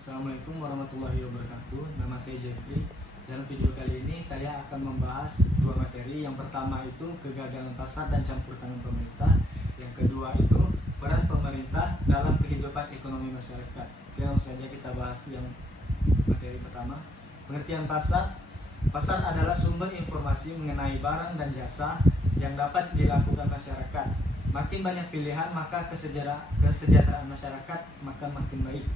Assalamualaikum warahmatullahi wabarakatuh. Nama saya Jeffrey. Dalam video kali ini saya akan membahas dua materi. Yang pertama itu kegagalan pasar dan campur tangan pemerintah. Yang kedua itu peran pemerintah dalam kehidupan ekonomi masyarakat. Oke, langsung saja kita bahas yang materi pertama. Pengertian pasar. Pasar adalah sumber informasi mengenai barang dan jasa yang dapat dilakukan masyarakat. Makin banyak pilihan, maka kesejahteraan masyarakat makin baik.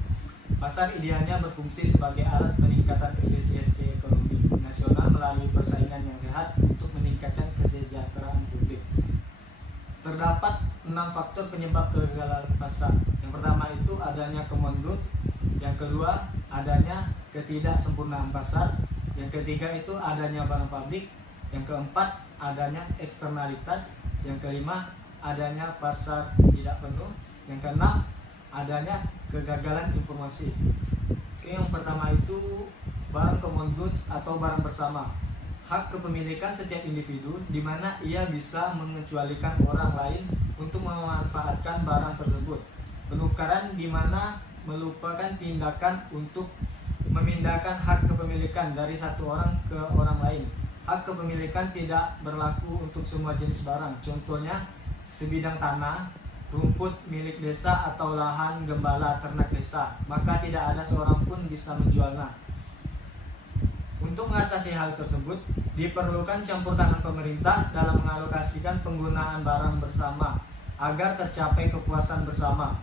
Pasar idealnya berfungsi sebagai alat peningkatan efisiensi ekonomi nasional melalui persaingan yang sehat untuk meningkatkan kesejahteraan publik. Terdapat 6 faktor penyebab kegagalan pasar. Yang pertama itu adanya common goods. Yang kedua adanya ketidaksempurnaan pasar. Yang ketiga itu adanya barang pabrik. Yang keempat adanya eksternalitas. Yang kelima adanya pasar tidak penuh. Yang keenam adanya kegagalan informasi. Oke, yang pertama itu barang common goods atau barang bersama. Hak kepemilikan setiap individu di mana ia bisa mengecualikan orang lain untuk memanfaatkan barang tersebut. Penukaran di mana melupakan tindakan untuk memindahkan hak kepemilikan dari satu orang ke orang lain. Hak kepemilikan tidak berlaku untuk semua jenis barang. Contohnya sebidang tanah, rumput milik desa atau lahan gembala ternak desa, maka tidak ada seorang pun bisa menjualnya. Untuk mengatasi hal tersebut, diperlukan campur tangan pemerintah dalam mengalokasikan penggunaan barang bersama agar tercapai kepuasan bersama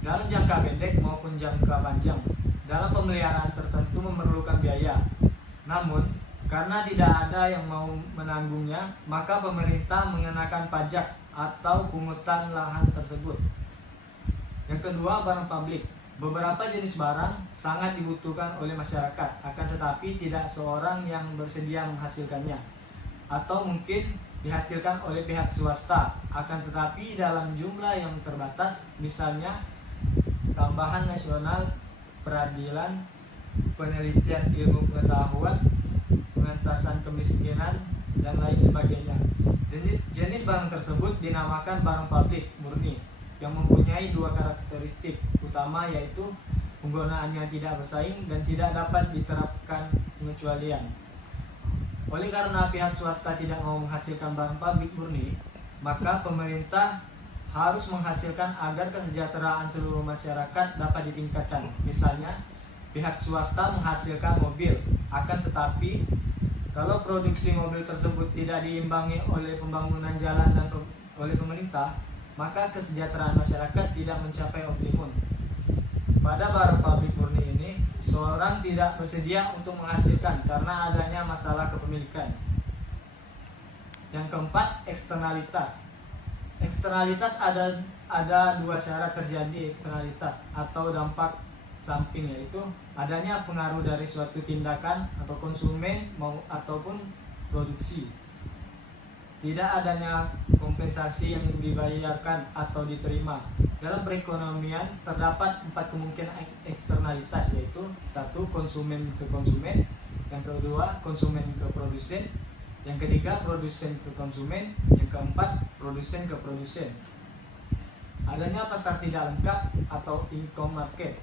dalam jangka pendek maupun jangka panjang. Dalam pemeliharaan tertentu memerlukan biaya, namun karena tidak ada yang mau menanggungnya, maka pemerintah mengenakan pajak atau pungutan lahan tersebut. Yang kedua, barang publik. Beberapa jenis barang sangat dibutuhkan oleh masyarakat, akan tetapi tidak seorang yang bersedia menghasilkannya, atau mungkin dihasilkan oleh pihak swasta, akan tetapi dalam jumlah yang terbatas, misalnya tambahan nasional, peradilan, penelitian ilmu pengetahuan, pengentasan kemiskinan, dan lain sebagainya. Jenis barang tersebut dinamakan barang publik murni yang mempunyai dua karakteristik utama, yaitu penggunaannya tidak bersaing dan tidak dapat diterapkan pengecualian. Oleh karena pihak swasta tidak mau menghasilkan barang publik murni, maka pemerintah harus menghasilkan agar kesejahteraan seluruh masyarakat dapat ditingkatkan. Misalnya, pihak swasta menghasilkan mobil, akan tetapi kalau produksi mobil tersebut tidak diimbangi oleh pembangunan jalan dan oleh pemerintah, maka kesejahteraan masyarakat tidak mencapai optimum. Pada barang publik murni ini, seorang tidak bersedia untuk menghasilkan karena adanya masalah kepemilikan. Yang keempat, eksternalitas. Eksternalitas ada dua syarat terjadi eksternalitas atau dampak samping, yaitu adanya pengaruh dari suatu tindakan atau konsumen ataupun produksi. Tidak adanya kompensasi yang dibayarkan atau diterima. Dalam perekonomian terdapat 4 kemungkinan eksternalitas, yaitu 1. Konsumen ke konsumen. Yang kedua, konsumen ke produsen. Yang ketiga, produsen ke konsumen. Yang keempat, produsen ke produsen. Adanya pasar tidak lengkap atau income market.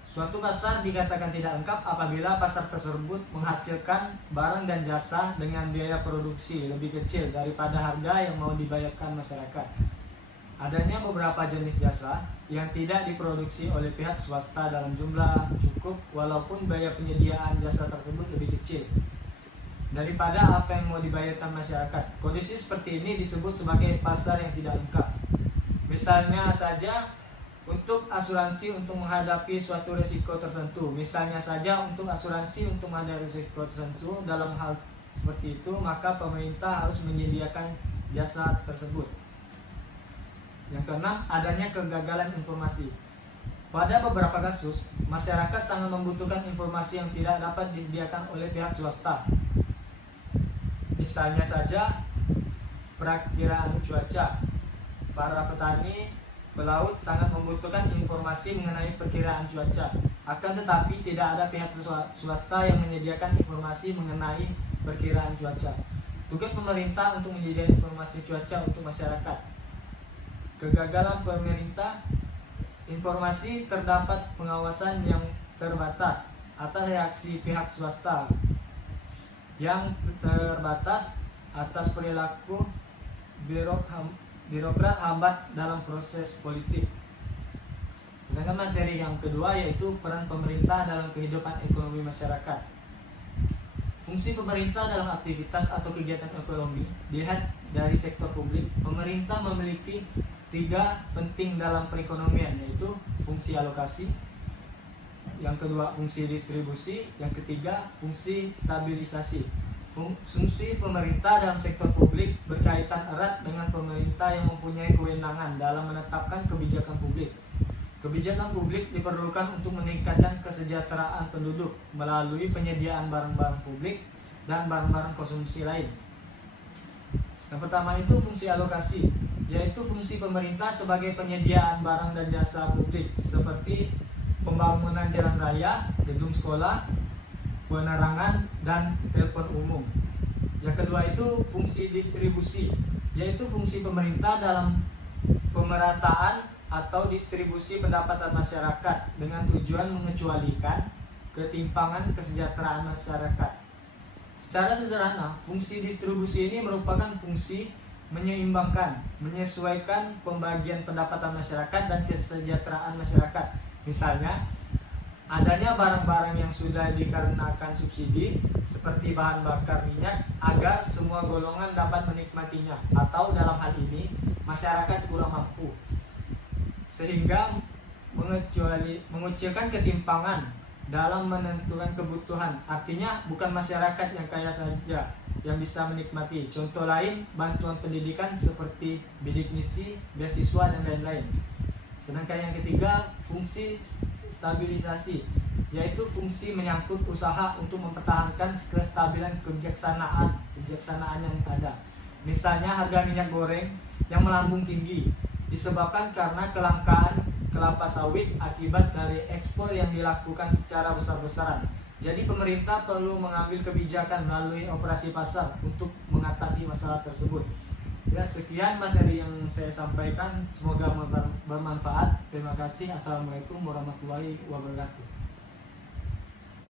Suatu pasar dikatakan tidak lengkap apabila pasar tersebut menghasilkan barang dan jasa dengan biaya produksi lebih kecil daripada harga yang mau dibayarkan masyarakat. Adanya beberapa jenis jasa yang tidak diproduksi oleh pihak swasta dalam jumlah cukup, walaupun biaya penyediaan jasa tersebut lebih kecil daripada apa yang mau dibayarkan masyarakat. Kondisi seperti ini disebut sebagai pasar yang tidak lengkap. Misalnya saja, untuk asuransi untuk menghadapi suatu risiko tertentu. Misalnya saja untuk asuransi untuk menghadapi risiko tertentu, dalam hal seperti itu maka pemerintah harus menyediakan jasa tersebut. Yang keenam, adanya kegagalan informasi. Pada beberapa kasus, masyarakat sangat membutuhkan informasi yang tidak dapat disediakan oleh pihak swasta. Misalnya saja perakiraan cuaca. Para petani pelaut sangat membutuhkan informasi mengenai perkiraan cuaca. Akan tetapi tidak ada pihak swasta yang menyediakan informasi mengenai perkiraan cuaca. Tugas pemerintah untuk menyediakan informasi cuaca untuk masyarakat. Kegagalan pemerintah informasi terdapat pengawasan yang terbatas atas reaksi pihak swasta yang terbatas atas perilaku birokrat hambat dalam proses politik. Sedangkan materi yang kedua yaitu peran pemerintah dalam kehidupan ekonomi masyarakat. Fungsi pemerintah dalam aktivitas atau kegiatan ekonomi dilihat dari sektor publik. Pemerintah memiliki 3 penting dalam perekonomian, yaitu fungsi alokasi, yang kedua fungsi distribusi, yang ketiga fungsi stabilisasi. Fungsi pemerintah dalam sektor publik berkaitan erat dengan pemerintah yang mempunyai kewenangan dalam menetapkan kebijakan publik. Kebijakan publik diperlukan untuk meningkatkan kesejahteraan penduduk melalui penyediaan barang-barang publik dan barang-barang konsumsi lain. Yang pertama itu fungsi alokasi, yaitu fungsi pemerintah sebagai penyediaan barang dan jasa publik seperti pembangunan jalan raya, gedung sekolah, penerangan, dan telepon umum. Yang kedua itu fungsi distribusi, yaitu fungsi pemerintah dalam pemerataan atau distribusi pendapatan masyarakat dengan tujuan mengecualikan ketimpangan kesejahteraan masyarakat. Secara sederhana, fungsi distribusi ini merupakan fungsi menyeimbangkan, menyesuaikan pembagian pendapatan masyarakat dan kesejahteraan masyarakat. Misalnya, adanya barang-barang yang sudah dikarenakan subsidi seperti bahan bakar minyak agar semua golongan dapat menikmatinya, atau dalam hal ini masyarakat kurang mampu, sehingga mengucilkan ketimpangan dalam menentukan kebutuhan. Artinya bukan masyarakat yang kaya saja yang bisa menikmati. Contoh lain, bantuan pendidikan seperti bidik misi, beasiswa, dan lain-lain. Sedangkan yang ketiga, fungsi stabilisasi, yaitu fungsi menyangkut usaha untuk mempertahankan kestabilan kebijaksanaan yang ada. Misalnya harga minyak goreng yang melambung tinggi disebabkan karena kelangkaan kelapa sawit akibat dari ekspor yang dilakukan secara besar-besaran. Jadi pemerintah perlu mengambil kebijakan melalui operasi pasar untuk mengatasi masalah tersebut. Ya, sekian materi yang saya sampaikan, semoga bermanfaat. Terima kasih. Assalamualaikum warahmatullahi wabarakatuh.